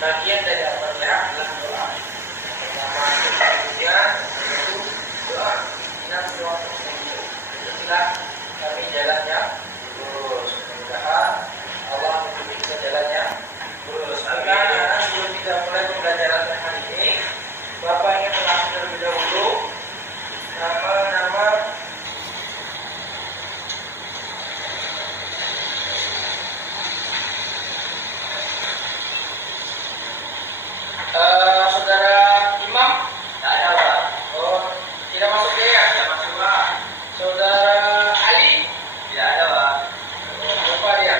bagian dari al-Fatihah adalah doa. Pertama kemudian itu doa inas doa mustaqim. Itulah kami jalannya lurus. Mudah-mudahan Allah menunjukkan kita jalannya lurus. Karena sebelum kita mulai pembelajaran hari ini, Bapak ingin mengatur terlebih dahulu nama-nama saudara Imam. Tak ada, Pak. Oh, tidak masuk ya? Tidak masuk, Pak. Saudara Ali. Tidak ada, Pak. Lupa dia.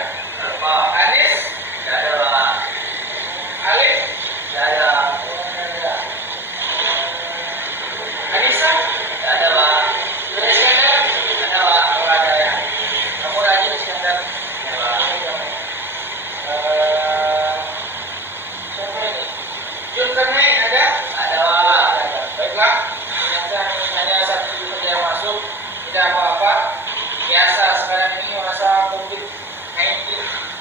Lupa. Anis. Tidak ada, Pak. Alif. Tidak ada. Oh, tidak ada. Anissa. Tidak ada, Pak. Saudara Iskandar. Ada, Pak. Oh, ada ya. Kamu rajin Iskandar. Ya, Pak. Siapa ini? Zulkarnain ada? Ada, Pak. Baiklah. Ternyata hanya satu saja yang masuk. Tidak apa-apa. Biasa sekarang ini masa COVID-19.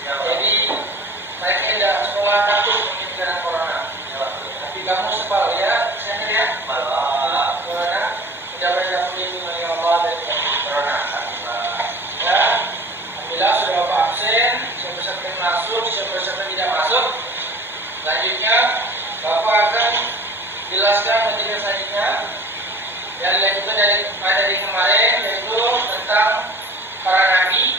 Ya, Pak. Jadi mereka tidak sekolah takut mungkin karena corona. Ya, Pak. Tapi kamu sebal ya, Iskandar ya. Pak. Corona. Mudah-mudahan perlindungan dari Allah dari corona. Ya, alhamdulillah sudah Bapak absen. Siapa-siapa yang masuk, siapa-siapa yang tidak masuk. Selanjutnya Bapak akan jelaskan materi selanjutnya yang dilanjutkan dari kemarin, yaitu tentang para nabi,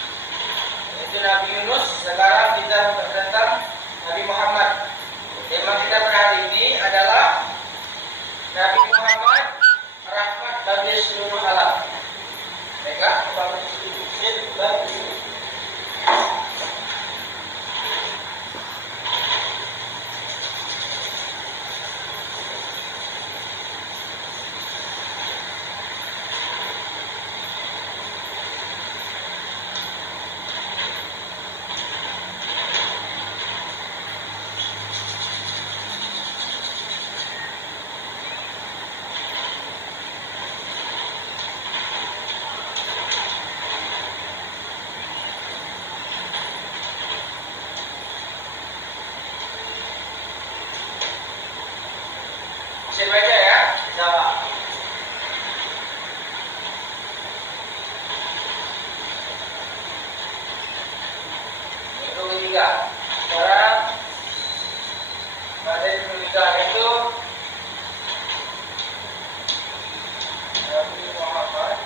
yaitu Nabi Yunus. Sekarang kita tentang Nabi Muhammad. Tema kita pada hari ini adalah Nabi Muhammad rahmat bagi seluruh alam. Baiklah, Bapak sedikit. Bisa baca ya? Bisa, Pak. Minggu ketiga. Sekarang pada minggu ketiga itu Nabi Muhammad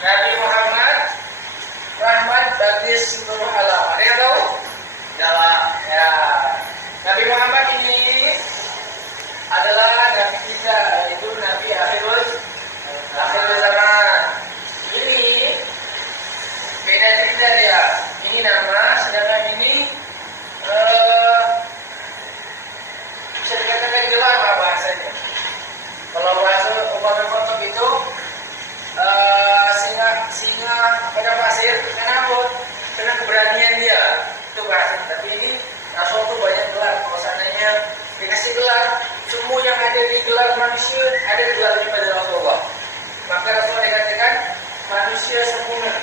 Nabi Muhammad rahmat bagi seluruh alam. Ada yang tahu? Tidak, Ya. Nabi Muhammad ini adalah nabi kita, yaitu Nabi akhir zaman. Ini beda cerita dia. Ini nama, sedangkan ini bisa dikatakan gelar lah bahasanya. Kalau bahasa umpama kutub itu singa pada pasir, kenapa? Karena keberanian dia, itu bahasa. Tapi ini Rasul itu banyak gelar. Kalau seandainya dikasih gelar, semua yang ada di gelar manusia ada gelarnya pada Rasulullah. Maka Rasulullah dikatakan manusia sempurna.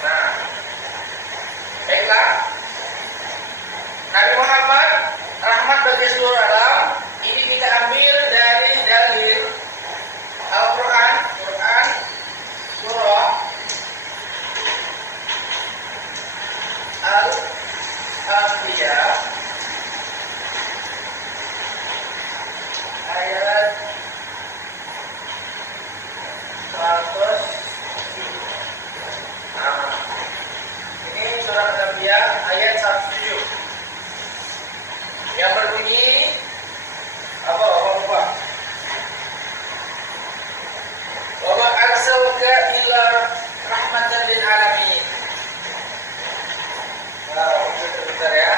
Nah, baiklah. Nabi Muhammad rahmat bagi seluruh alam. Ini kita ambil dari dalil Al-Quran, surah Al-Anbiya ayat 100. Ini surah Al-Anbiya ayat 107. yang berbunyi apa? Apa lupa? Wa ma arsalka illa rahmatan lil alamin. Nah, bentar ya.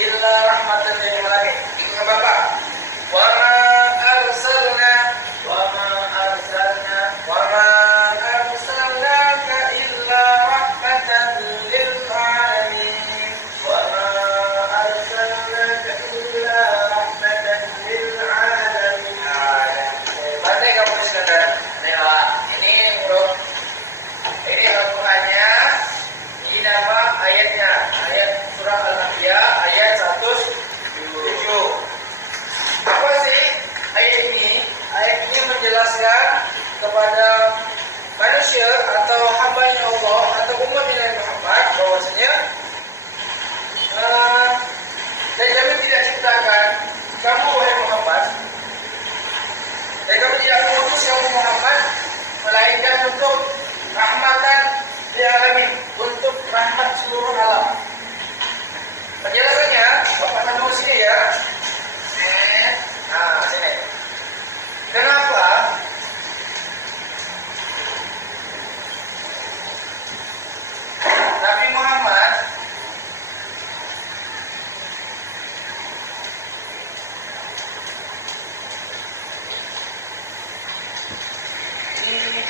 illa rahmatan lil alamin. Itu kata apa? Wa ma arsalna illa rahmatan lil alamin. Wa ma arsalnaka illa rahmatan lil alamin. Pandai kamu sekarang. Ini bro. Ini Al-Qur'annya. Ini nama ayatnya. Ayat surah Al-Anbiya ayat 107. Apa sih ayat ini? Ayat ini menjelaskan kepada manusia atau hamba-Nya Allah atau umat Nabi Muhammad bahwasanya dan kami tidak ciptakan kamu wahai Muhammad, dan kami tidak mengutus kamu Muhammad melainkan untuk rahmatan lil alamin, untuk rahmat seluruh alam. Penjelasannya, Bapak tahu sini ya. Nah, sini. Kenapa? Nabi Muhammad di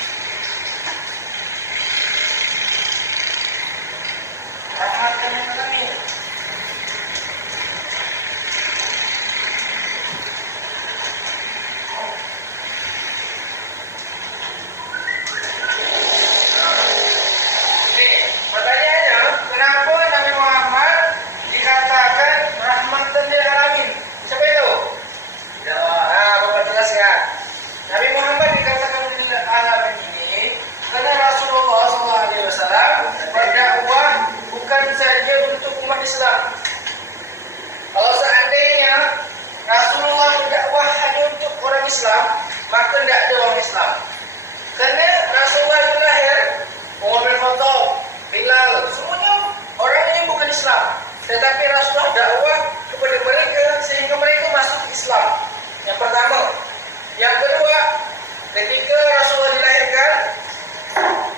rahmatan lil alamin. Pertanyaannya, kenapa Nabi Muhammad dikatakan rahmatan lil alamin? Siapa itu? Bapak jelaskan. Nabi Muhammad dikatakan lil alamin ini karena Rasulullah SAW berdakwah bukan saja untuk umat Islam. Kalau seandainya Rasulullah berdakwah hanya untuk orang Islam, maka tidak ada orang Islam. Karena Rasulullah itu lahir, Umar bin Khattab, Bilal, semuanya orang yang bukan Islam. Tetapi Rasulullah dakwah kepada mereka sehingga mereka masuk Islam. Yang pertama. Yang kedua, ketika Rasulullah dilahirkan,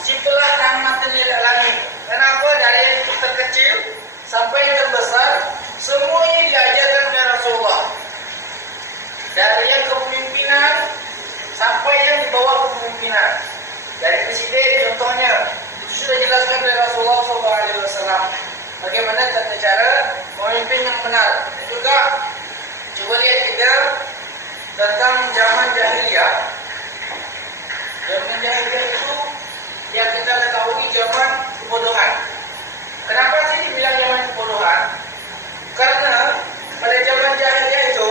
ciptalah rahmatan lil alamin. Kenapa? Dari yang terkecil sampai yang terbesar, semuanya diajarkan oleh Rasulullah. Dari yang kepemimpinan sampai yang di bawah kepemimpinan. Dari presiden contohnya, itu sudah dijelaskan oleh Rasulullah SAW. Bagaimana tata cara memimpin yang benar. Dan juga coba lihat kita tentang zaman jahiliyah. Zaman jahiliyah itu yang kita ketahui zaman kebodohan. Kenapa sih dibilang zaman kebodohan? Karena pada zaman jahiliyah itu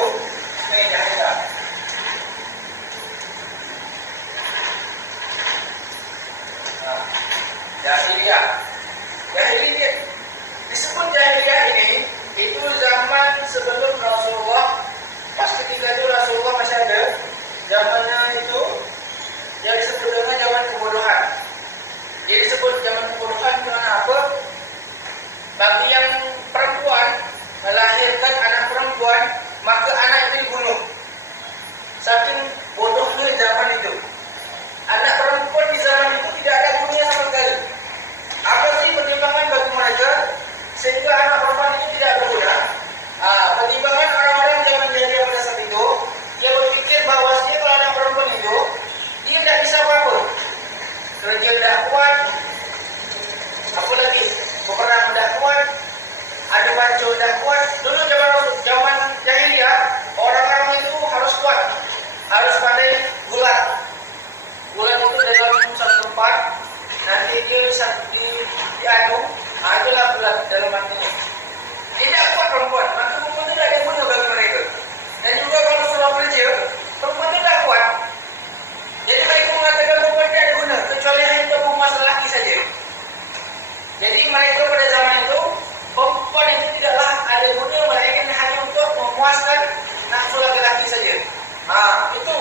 Nah, itu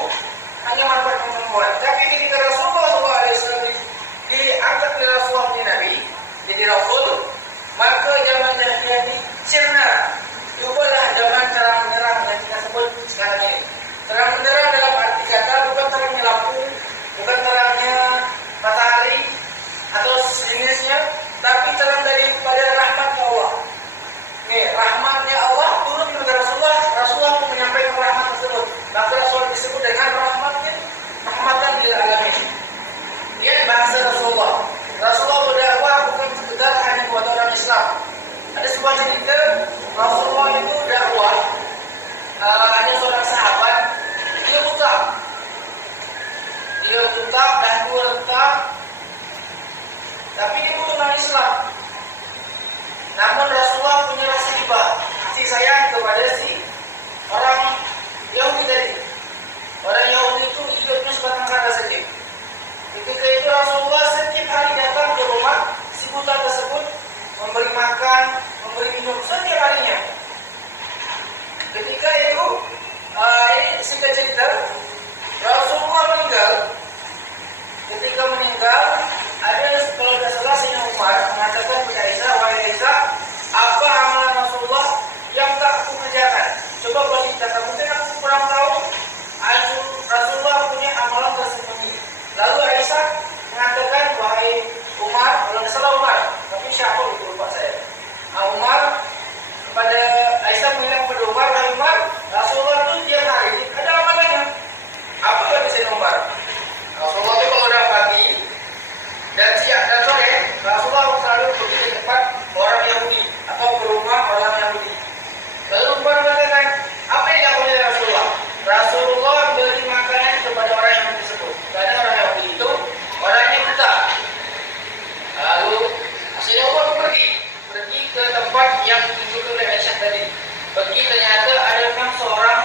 hanya manfaat perempuan. Tapi ketika Rasulullah SAW diangkat oleh Rasulullah menjadi Nabi, jadi Rasul, maka zaman jahiliyah ini sirna. Cobalah zaman terang menerang yang kita sebut sekarang ini. Terang menerang dalam arti kata bukan terangnya lampu, bukan terangnya matahari atau sejenisnya, tapi terang daripada rahmatnya Allah. Nih, rahmatnya Allah turun kepada Rasulullah. Rasulullah pun menyampaikan rahmat tersebut. Maka Rasulullah disebut dengan rahmatan lil alamin. Ini bahasa Rasulullah. Rasulullah berdakwah bukan sekedar hanya buat orang Islam. Ada sebuah cerita Rasulullah itu dakwah. Ada seorang sahabat, dia buta, dah dua renta, tapi dia bukan orang Islam. Namun Rasulullah punya rasa hibah, kasih sayang kepada si orang Yahudi tadi. Orang Yahudi itu hidupnya sebatang kara saja. Ketika itu Rasulullah setiap hari datang ke rumah si buta tersebut, memberi makan, memberi minum setiap harinya. Ketika itu, ini singkat cerita, Rasulullah meninggal. Ketika meninggal, ada kalau tidak salah Sayyidina Umar mengatakan kepada Aisyah, wahai Aisyah, apa amalan Rasulullah yang tak aku kerjakan? Coba kau ceritakan, mungkin aku kurang tahu. Rasulullah punya amalan tersembunyi. Lalu Aisyah mengatakan, wahai Umar, kalau tidak salah Umar, tapi siapa itu lupa saya. Umar kepada Aisyah bilang kepada Umar, wahai Umar, Rasulullah itu tiap hari ada amalannya. Apa yang bisa Umar? Rasulullah itu kalau udah pagi dan siang dan sore, Rasulullah selalu pergi ke tempat orang Yahudi atau ke rumah orang Yahudi. Lalu Umar mengatakan, apa yang dilakukan oleh Rasulullah? Rasulullah beri makanan kepada orang yang tersebut. Karena orang Yahudi itu orangnya buta. Lalu Sayyidina Umar pergi ke tempat yang ditunjukkan oleh Aisyah tadi. Pergi ternyata ada memang seorang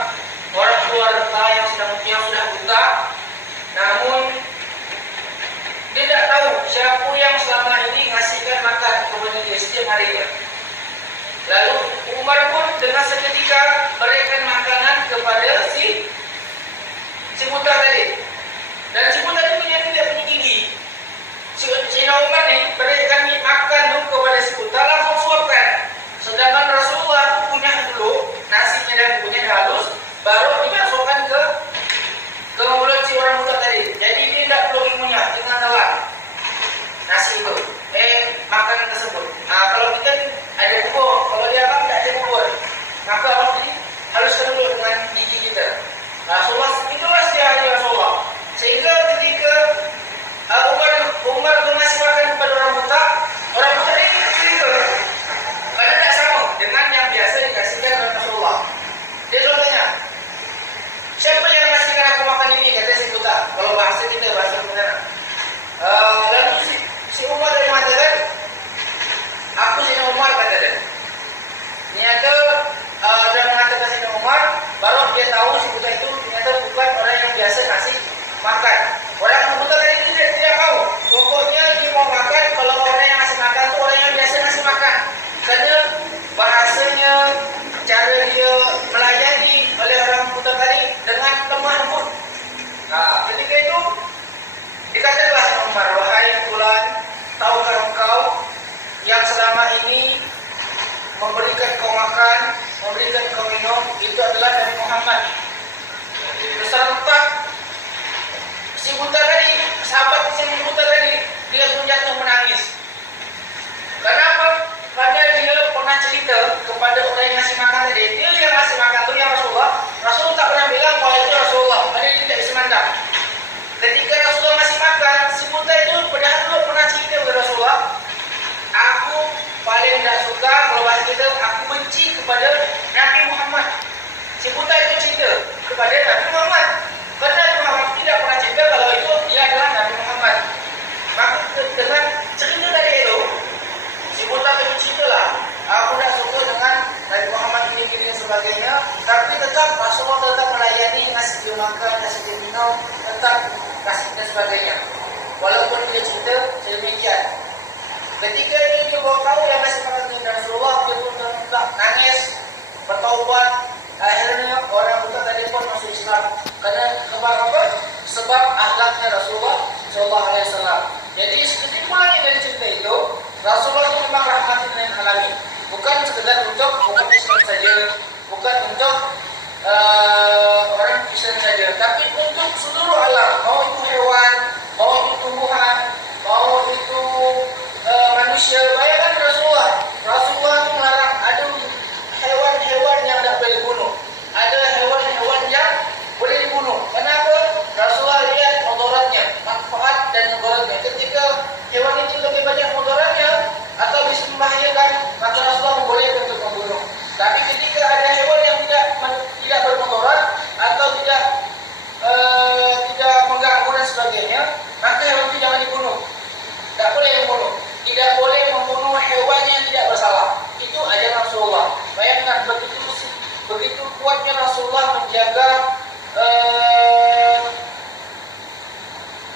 orang keluarga yang sudah buta, namun dia tidak tahu siapa yang selama ini ngasihkan makan kepada dia setiap harinya. Lalu Umar pun dengan seketika berikan makanan kepada si buta tadi. Dan si buta itu tidak punya gigi. Sayyidina Umar ni berikan makan kepada si buta, langsung suapkan. Sedangkan Rasulullah punya dulu nasinya dan punya halus, baru dimasukkan ke mulut si orang buta tadi. Jadi dia tidak perlu ilmunya dengan telan nasi itu, makanan tersebut. Nah, kalau kita ada bubur, kalau dia kan tidak ada bubur, maka harus dihaluskan dulu dengan gigi kita. Rasulullah itulah setiap hari Rasulullah. Sehingga ketika Umar mengasih makan kepada orang buta ini karena tidak sama dengan yang biasa dikasihkan oleh Rasulullah. Dia selalu tanya, siapa yang kasihkan aku makan ini? Kata si buta. Kalau bahasa kita, bahasa kebenaran. Lalu si Umar dari mengatakan, aku Sayyidina Umar, kata dia. Ternyata dia mengatakan Sayyidina Umar, baru dia tahu si buta itu ternyata bukan orang yang biasa ngasih makan. Orang buta tadi tidak tahu. Pokoknya dia mau makan, kalau orang yang ngasih makan itu orang yang biasa ngasih makan. Karena bahasanya, cara dia melayani oleh orang buta tadi dengan lemah lembut. Nah, ketika itu dikatakanlah sama Umar, wahai fulan, tahukah engkau yang selama ini memberikan kau makan, memberikan kau minum, itu adalah Nabi Muhammad. Beserta si buta tadi, sahabat si buta tadi, dia pun jatuh menangis. Kenapa? Karena dia pernah cerita kepada orang yang ngasih makan tadi, dia yang ngasih makan itu yang Rasulullah tak pernah bilang bahwa itu Rasulullah, karena dia tidak bisa mandang. Ketika Rasulullah ngasih makan, si buta itu padahal dulu pernah cerita kepada Rasulullah, aku paling tidak suka, kalau bahasa kita, aku benci kepada Nabi Muhammad. Si buta itu cerita kepada Nabi Muhammad, karena Nabi Muhammad tidak pernah cerita kalau itu dia adalah Nabi Muhammad. Maka dengan cerita dari itu, si buta itu ceritalah, aku tidak suka dengan Nabi Muhammad ini dan sebagainya, tapi tetap Rasulullah tetap melayani, ngasih dia makan, ngasih dia minum, tetap kasih dan sebagainya. Walaupun dia cerita sedemikian. Ketika ini dia bawa tahu yang ngasih makan dengan Rasulullah, dia pun nangis, bertaubat. Akhirnya orang buta tadi pun masuk Islam. Sallallahu Alaihi Wasallam. Jadi kesimpulannya dari cerita itu, Rasulullah itu memang rahmatin lil alamin, bukan sekedar untuk umat Islam saja, bukan untuk orang Kristen saja, tapi untuk seluruh alam, mau itu hewan, mau itu tumbuhan, mau itu manusia. Bayangkan Rasulullah itu melarang ada hewan-hewan yang tidak boleh dibunuh, ada hewan-hewan yang boleh dibunuh. Kenapa? Rasulullah lihat mudaratnya, manfaat dan mudaratnya. Ketika hewan itu lebih banyak mudaratnya atau bisa membahayakan, maka Rasulullah membolehkan untuk membunuh. Tapi ketika ada hewan yang tidak bermudarat atau tidak mengganggu dan sebagainya, maka hewan itu jangan dibunuh. Tidak boleh membunuh. Tidak boleh membunuh hewan yang tidak bersalah. Itu ajaran Rasulullah. Bayangkan begitu kuatnya Rasulullah menjaga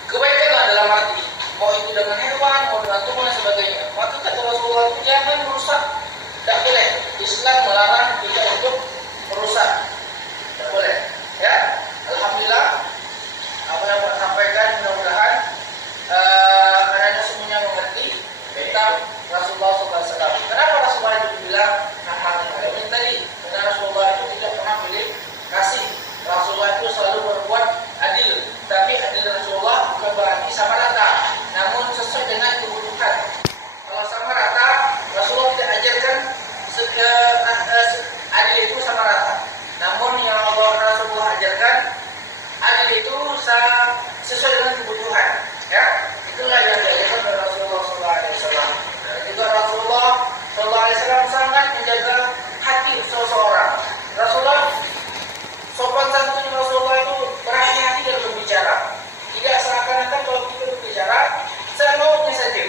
kebaikan dalam arti mau itu dengan hewan, mau dengan tumbuh dan sebagainya. Maka kata Rasulullah itu jangan merusak. Tak boleh. Islam melarang kita untuk merusak. Tak boleh. Ya. Alhamdulillah apa yang saya sampaikan mudah-mudahan karena semuanya mengerti tentang Rasulullah SAW. Kenapa Rasulullah itu dibilang rahmatul alamin tadi? Karena Rasulullah itu tidak pernah pilih kasih. Rasulullah itu selalu berbuat adil. Tapi adil Rasulullah bukan berarti sama rata, namun sesuai dengan kebutuhan. Kalau sama rata, Rasulullah tidak ajarkan adil itu sama rata. Namun yang Rasulullah ajarkan adil itu sesuai dengan kebutuhan. Ya, itulah yang diajarkan oleh Rasulullah SAW. Dan juga Rasulullah SAW sangat menjaga hati seseorang. Rasulullah sopan santunnya Rasulullah itu berhati-hati dalam berbicara. Tidak seakan-akan kalau kita berbicara semaunya saja.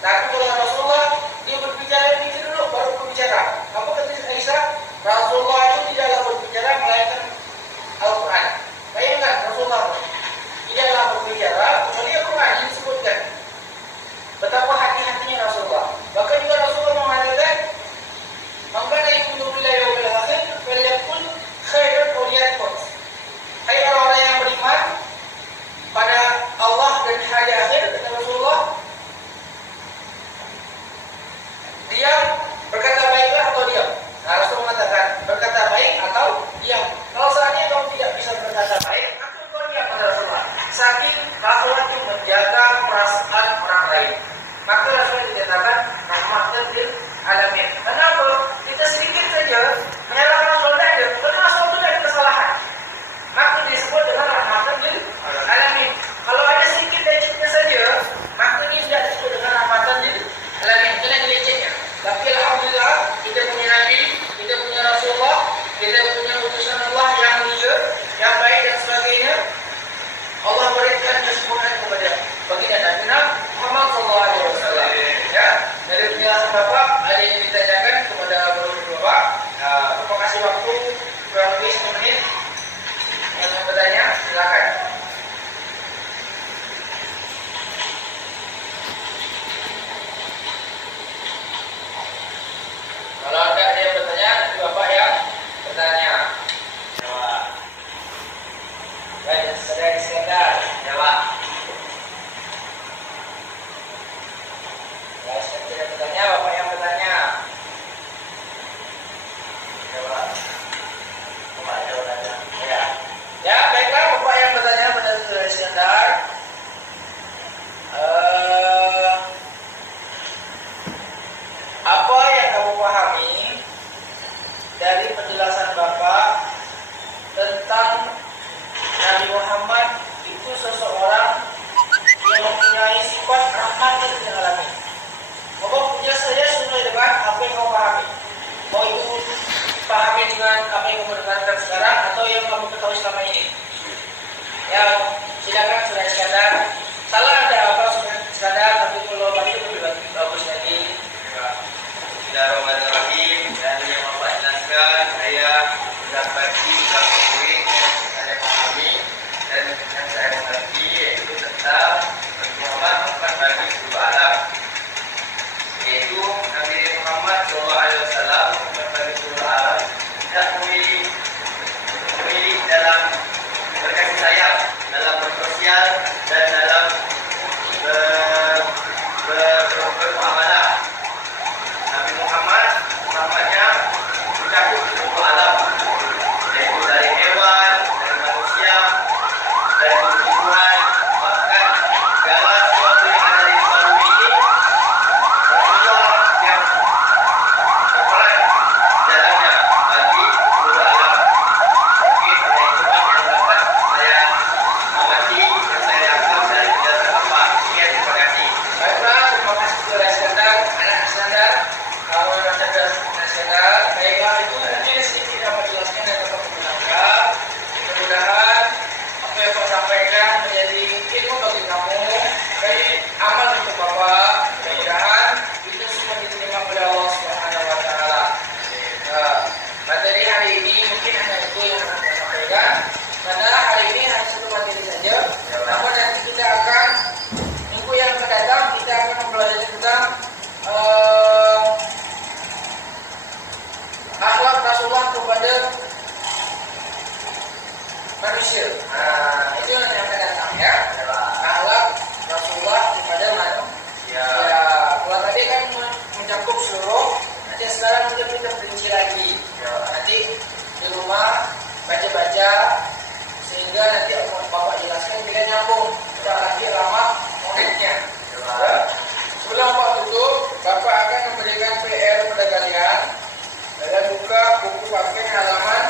Tapi kalau Rasulullah dia berbicara mikir dulu baru berbicara. Apa kata Aisyah? Rasulullah itu tidaklah berbicara melainkan Al-Quran. Bayangkan Rasulullah tidaklah berbicara kecuali Al-Quran yang disebutkan. Betapa hati-hatinya Rasulullah. Bahkan juga Rasulullah mengatakan kan? Karena hari ini hanya satu materi saja. Namun nanti kita akan minggu yang akan datang kita akan mempelajari tentang akhlak Rasulullah kepada manusia. Nah, itu yang akan datang ya. Akhlak Rasulullah kepada manusia. Kalau tadi kan mencakup seluruh, nanti sekarang kita perinci lagi. Nanti di rumah baca-baca sehingga nanti Bapak jelaskan bila nyambung. Tidak lagi lama monetnya. Sebelum Bapak tutup, Bapak akan memberikan PR kepada kalian. Kalian buka buku pakai halaman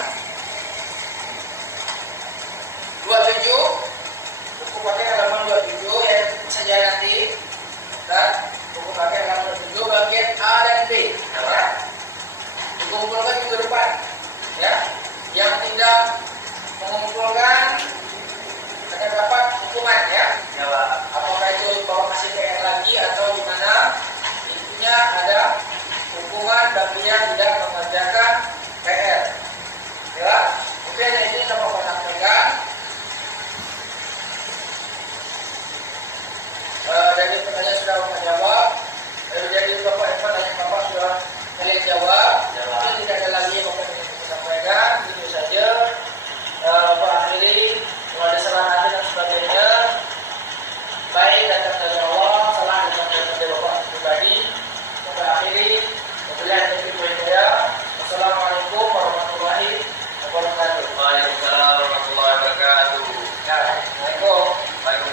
27. Buku pakai halaman 27 yang saja nanti. Dan buku pakai halaman 27 bagian A dan B. Ya. Dikumpulkan minggu depan. Ya. Yang tidak mengumpulkan